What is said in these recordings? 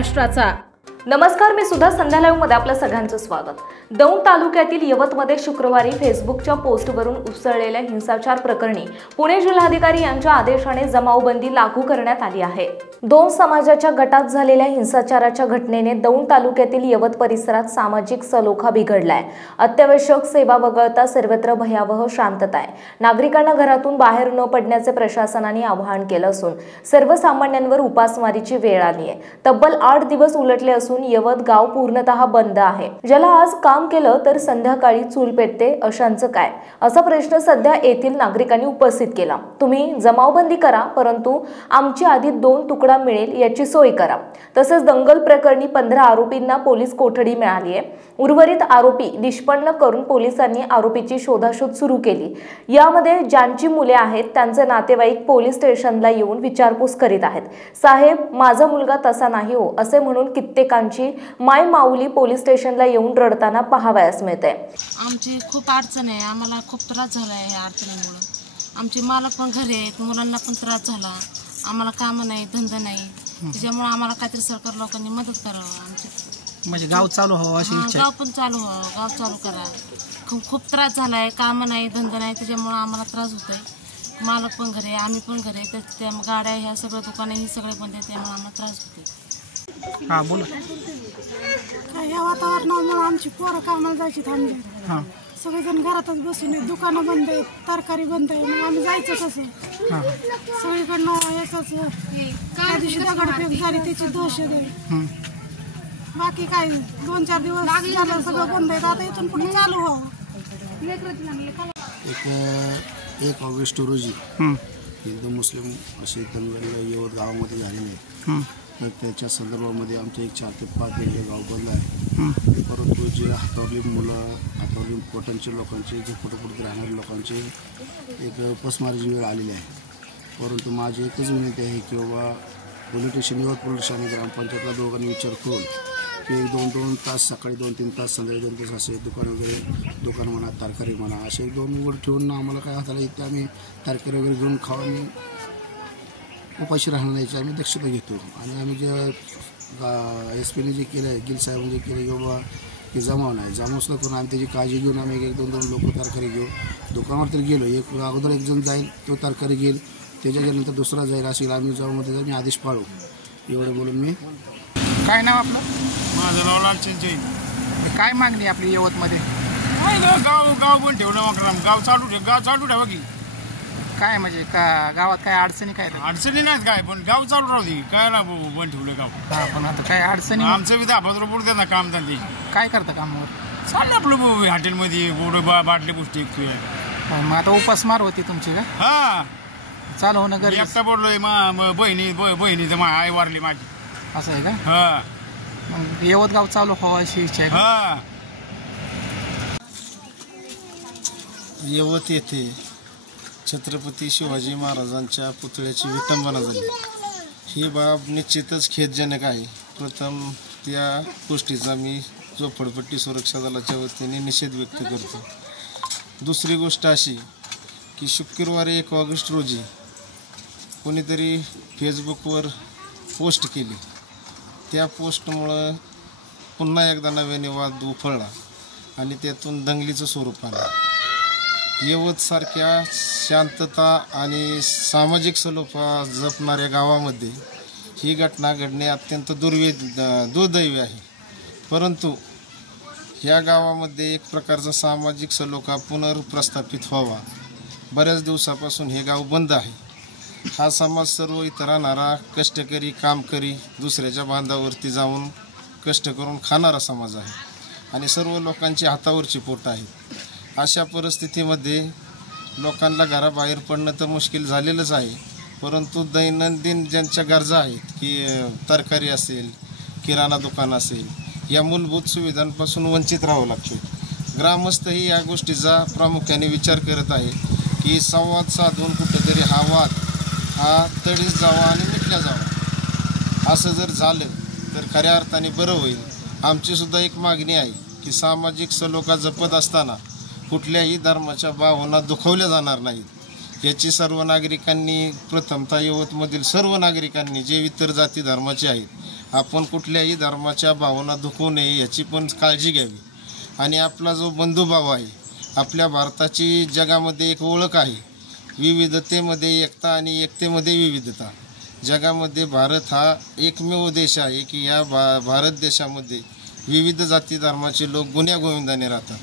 महाराष्ट्राचा। नमस्कार, मी सुद्धा संध्या लाईव्ह मध्ये आपलं सगळ्यांचं स्वागत। दौंड तालुक्यातील यवतमध्ये शुक्रवारी फेसबुकच्या पोस्टवरून उसळलेल्या हिंसाचार प्रकरणी पुणे जिल्हाधिकारी यांच्या आदेशाने जमावबंदी लागू करण्यात आली आहे। दोन समाजाच्या गटात झालेल्या हिंसाचाराच्या घटनेने दौंड तालुक्यातील यवत परिसरात सामाजिक सलोखा बिघडलाय। अत्यावश्यक सेवा वगळता सर्वत्र भयावह शांतता आहे। नागरिकांना घरातून बाहेर न पडण्याचे प्रशासनाने आवाहन केलं असून सर्वसामान्यांवर उपासमारीची वेळ आली आहे। तब्बल 8 दिवस उलटले असून यवत गाव पूर्णतः बंद आहे। ज्याला आज काम केलं तर संध्याकाळी चूल पेटते अशांचं काय, असा प्रश्न सध्या येथील नागरिकांनी उपस्थित केला। तुम्ही जमावबंदी करा, परंतु आमची आधी 2 तुकडा मिळेल याची सोय करा। तसेच दंगल प्रकरणी 15 आरोपींना पोलीस कोठडी मिळाली आहे। उर्वरित आरोपी निष्पन्न करून पोलिसांनी आरोपीची शोधाशोध सुरू केली। यामध्ये ज्यांची मुले आहेत त्यांचे नातेवाईक पोलीस स्टेशनला येऊन विचारपूस करीत आहेत। साहेब, माझा मुलगा तसा नाही हो असे म्हणून कित्येकांची माय माऊली पोलीस स्टेशनला येऊन रडताना पाहावयास मिळते। आमची खूप अडचण आहे, आम्हाला खूप त्रास झाला आहे या अडचणीमुळे। आमचे मालक पण घरी आहेत, मुलांना पण त्रास झाला, आम्हाला काम नाही, धंदा नाही, त्याच्यामुळे आम्हाला काहीतरी सरकार लोकांनी मदत करावं। आमची म्हणजे गाव चालू हो अशी इच्छा आहे। गाव पण चालू हो, गाव चालू करा। खूप त्रास झाला आहे, काम नाही, धंदा नाही, त्याच्यामुळे आम्हाला त्रास होतोय। मालक पण घरी, आम्ही पण घरी, त्या गाड्या ह्या सगळ्या दुकानं ही सगळे बंद आहेत, त्यामुळे आम्हाला त्रास होतोय। हां बोला। या वातावरणामुळे आमची पोरं कामाला जायची थांबली। हां सगळेजण घरातच बसून आहेत, दुकानं बंद आहेत, तरकारी बंद आहे, मग आम्ही जायचं कसं? हां सगळीकडनं एकच त्या दिवशी दगडफेक झाली, त्याची दहशत आहे। बाकी काय 2-4 दिवस झालं सगळं बंद आहे, आता इथून पुढे चालू व्हावं। 1 ऑगस्ट रोजी हिंदू मुस्लिम असे दंगल यवत गावामध्ये झालेले आहे। तर त्याच्या संदर्भामध्ये आमचे 4 ते 5 दिवस हे गाव बंद आहे। परंतु जे हातावरली मुलं, हातावरली पोटांचे लोकांचे, जे कुठे राहणाऱ्या लोकांचे एक उपासमारीची वेळ आलेली आहे। परंतु माझी एकच विनंती आहे की बाबा पोलीस स्टेशन, यवत पोलीस स्टेशन आणि ग्रामपंचायतला दोघांनी विचार करून की 2-2 तास सकाळी, 2-3 तास संध्याकाळी 2 तास असे दुकान म्हणा, तरकारी म्हणा, असे 2 उघड ठेवून आम्हाला काय हाताला येते, आम्ही तरकारी वगैरे घेऊन खाऊ आणि उपाशी राहणार नाही याची आम्ही दक्षता घेतो। आणि आम्ही जे SP ने जे केलं आहे, गिल साहेबांनी जे केलं की बाबा की जमाव नाही, जमावसुद्धा करून आम्ही त्याची काळजी घेऊन आम्ही 1-2 लोक तरकारी घेऊ, दुकानावर तर गेलो, अगोदर एक जण जाईल, तो तरकारी घेईल, त्याच्या गेल्यानंतर दुसरा जाईल, असेल आम्ही जाऊमध्ये आम्ही आदेश पाळू। एवढं बोलून मी। काय नाव आपलं? माझं नाव लालचंद जैन। काय मागणी आपली यवतमध्ये? काय ना, गाव पण ठेवलं, मग गाव चालू ठेवा की। काय म्हणजे का गावात काय अडचणी काय? अडचणी नाहीत काय, पण गाव चालू राहू दे, काय ना बंद ठेवलं गाव। हां पण आता काय अडचणी? आमचं बी 10-15 पुरते ना काम धंदे। काय करता कामावर? चाललं आपलं हॉटेलमध्ये गोड बाटली पुष्टी ऐकतोय। मग आता उपासमार होती तुमची का? हां चालू होणं गरजेचं। एकटा बोललोय, बहिणीचं आई वारली माझी। असं आहे का? हां मग यवत गाव चालू व्हावं अशी इच्छा आहे? हां। यवत येथे छत्रपती शिवाजी महाराजांच्या पुतळ्याची विटंबना झाली, ही बाब निश्चितच खेदजनक आहे। प्रथम त्या गोष्टीचा मी झोपडपट्टी सुरक्षा दलाच्या वतीने निषेध व्यक्त करतो। दुसरी गोष्ट अशी की शुक्रवारी 1 ऑगस्ट रोजी कोणीतरी फेसबुकवर पोस्ट केली, त्या पोस्टमुळं पुन्हा एकदा नव्याने वाद उफळला आणि त्यातून दंगलीचं स्वरूप आलं। यवतसारख्या शांतता आणि सामाजिक सलोखा जपणाऱ्या गावामध्ये ही घटना घडणे अत्यंत दुर्दैवी आहे। परंतु ह्या गावामध्ये एक प्रकारचा सामाजिक सलोखा पुनर्प्रस्थापित व्हावा। बऱ्याच दिवसापासून हे गाव बंद आहे। हा समाज सर्व इथं राहणारा कष्टकरी, कामकरी, दुसऱ्याच्या बांधावरती जाऊन कष्ट करून खाणारा समाज आहे आणि सर्व लोकांची हातावरची पोटं आहेत। अशा परिस्थितीमध्ये लोकांना घराबाहेर पडणं तर मुश्किल झालेलंच आहे, परंतु दैनंदिन ज्यांच्या गरजा आहेत की तरकारी असेल, किराणा दुकान असेल, या मूलभूत सुविधांपासून वंचित राहावं लागतं। ग्रामस्थही या गोष्टीचा प्रामुख्याने विचार करत आहे की संवाद साधून कुठंतरी हा वाद हा तडीस जावा आणि मिटला जावा। असं जर झालं तर खऱ्या अर्थाने बरं होईल। आमचीसुद्धा एक मागणी आहे की सामाजिक सलोखा जपत असताना कुठल्याही धर्माच्या भावना दुखावल्या जाणार नाहीत, याची सर्व नागरिकांनी, प्रथमतः यवतमधील सर्व नागरिकांनी जे इतर जाती धर्माचे आहेत आपण कुठल्याही धर्माच्या भावना दुखवू नये याची पण काळजी घ्यावी. आणि आपला जो बंधुभाव आहे, आपल्या भारताची जगामध्ये एक ओळख आहे, विविधतेमध्ये एकता आणि एकतेमध्ये विविधता. जगामध्ये भारत हा एकमेव देश आहे की या भारत देशामध्ये विविध जाती धर्माचे लोक गुण्यागोविंदाने राहतात.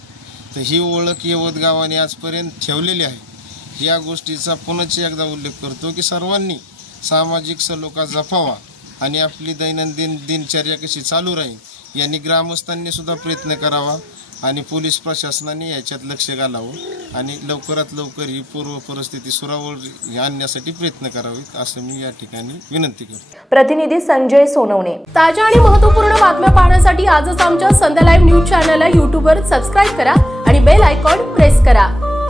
तर ही ओळख यवत गावाने आजपर्यंत ठेवलेली आहे. या गोष्टीचा पुनश्च एकदा उल्लेख करतो की सर्वांनी सामाजिक सलोखा जपावा आणि आपली दैनंदिन दिनचर्या कशी चालू राहील यांनी ग्रामस्थांनी सुद्धा प्रयत्न करावा आणि पोलीस प्रशासनाने याच्यात लक्ष घालावं आणि लवकरात लवकर ही पूर्व परिस्थिती सुरावर आणण्यासाठी प्रयत्न करावेत असं मी या ठिकाणी विनंती करतो. प्रतिनिधी संजय सोनवणे. ताज्या आणि महत्त्वपूर्ण बातम्या पाहण्यासाठी आजच आमच्या संध्या लाईव्ह न्यूज चॅनलला YouTubeवर सबस्क्राईब करा आणि बेल आयकॉन प्रेस करा.